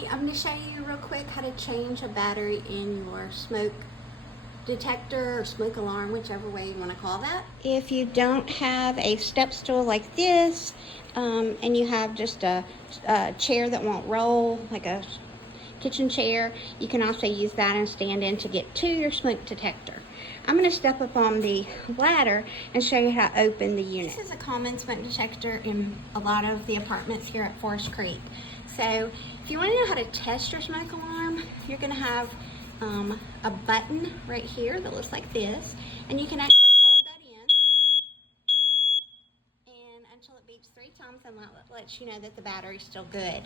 Hi, I'm going to show you real quick how to change a battery in your smoke detector or smoke alarm, whichever way you want to call that. If you don't have a step stool like this, and you have just a chair that won't roll, like a kitchen chair, you can also use that and stand in to get to your smoke detector. I'm going to step up on the ladder and show you how to open the unit. This is a common smoke detector in a lot of the apartments here at Forest Creek. So if you want to know how to test your smoke alarm, you're going to have a button right here that looks like this, and you can actually hold that in and until it beeps 3 times, and that lets you know that the battery's still good.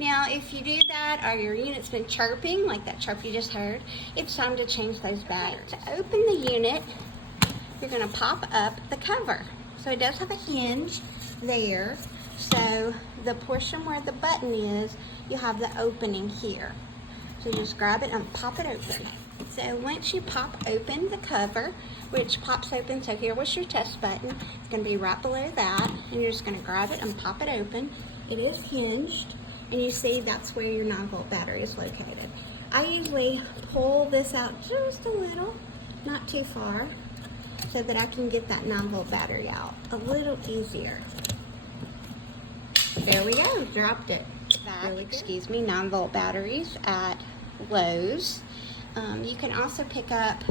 Now if you do that or your unit's been chirping like that chirp you just heard, it's time to change those batteries. To open the unit, you're going to pop up the cover. So it does have a hinge there. So the portion where the button is, you have the opening here. So just grab it and pop it open. So once you pop open the cover, which pops open, so here was your test button, it's going to be right below that, and you're just going to grab it and pop it open. It is hinged, and you see that's where your 9-volt battery is located. I usually pull this out just a little, not too far, so that I can get that 9-volt battery out a little easier. There we go, dropped it. Excuse me, 9-volt batteries at Lowe's. You can also pick up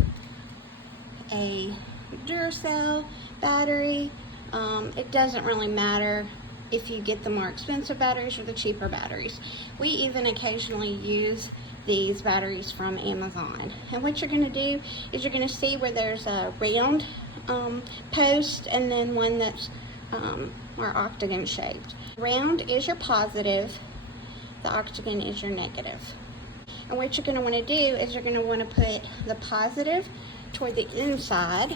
a Duracell battery. It doesn't really matter if you get the more expensive batteries or the cheaper batteries. We even occasionally use these batteries from Amazon. And what you're going to do is you're going to see where there's a round post and then one that's more octagon shaped. Round is your positive, the octagon is your negative. And what you're going to want to do is you're going to want to put the positive toward the inside,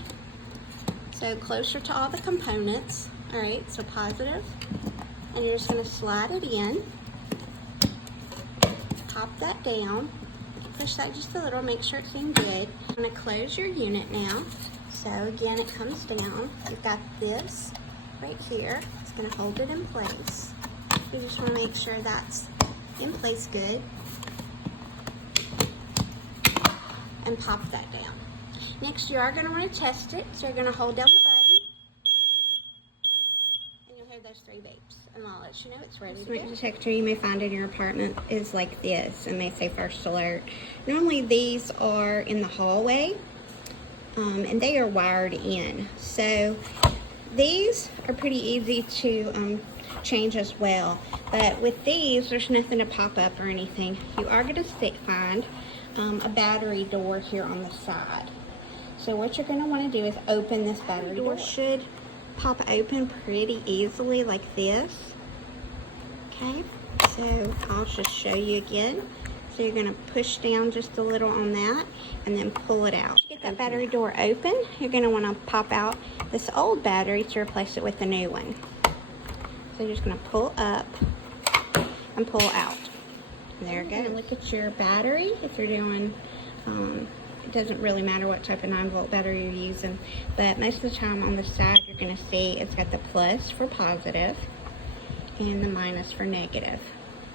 so closer to all the components. Alright, so positive, and you're just going to slide it in, pop that down, push that just a little, make sure it's in good. I'm going to close your unit now. So again, it comes down. You've got this right here. It's going to hold it in place. You just want to make sure that's in place good. And pop that down. Next, you are going to want to test it. So you're going to hold down the button. And you'll hear those 3 beeps. And I'll let you know it's ready to go. The detector you may find in your apartment is like this. And they say first alert. Normally these are in the hallway. And they are wired in. So these are pretty easy to change as well. But with these, there's nothing to pop up or anything. You are going to find a battery door here on the side. So what you're going to want to do is open this battery door. Should pop open pretty easily like this. Okay, so I'll just show you again. So you're going to push down just a little on that and then pull it out. Get that battery door open, you're going to want to pop out this old battery to replace it with the new one. So you're just going to pull up and pull out. There it goes. Look at your battery. If you're doing, it doesn't really matter what type of 9-volt battery you're using, but most of the time on the side you're going to see it's got the plus for positive and the minus for negative.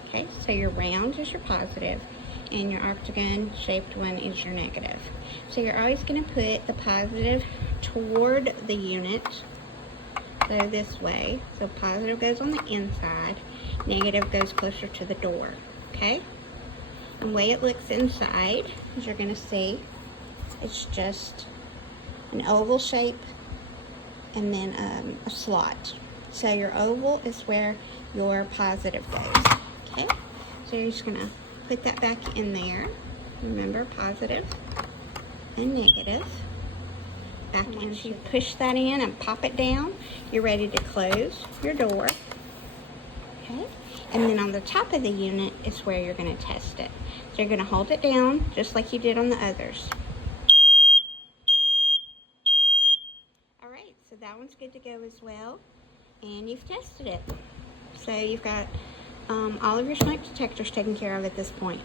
Okay, so your round is your positive and your octagon shaped one is your negative. So you're always going to put the positive toward the unit, so this way. So positive goes on the inside, negative goes closer to the door. Okay, and the way it looks inside, as you're going to see, it's just an oval shape and then a slot. So your oval is where your positive goes. Okay, so you're just going to put that back in there. Remember, positive and negative. Back in. Once you push that in and pop it down, you're ready to close your door. Okay. And then on the top of the unit is where you're going to test it. So you're going to hold it down just like you did on the others. Alright, so that one's good to go as well. And you've tested it. So you've got all of your smoke detectors taken care of at this point.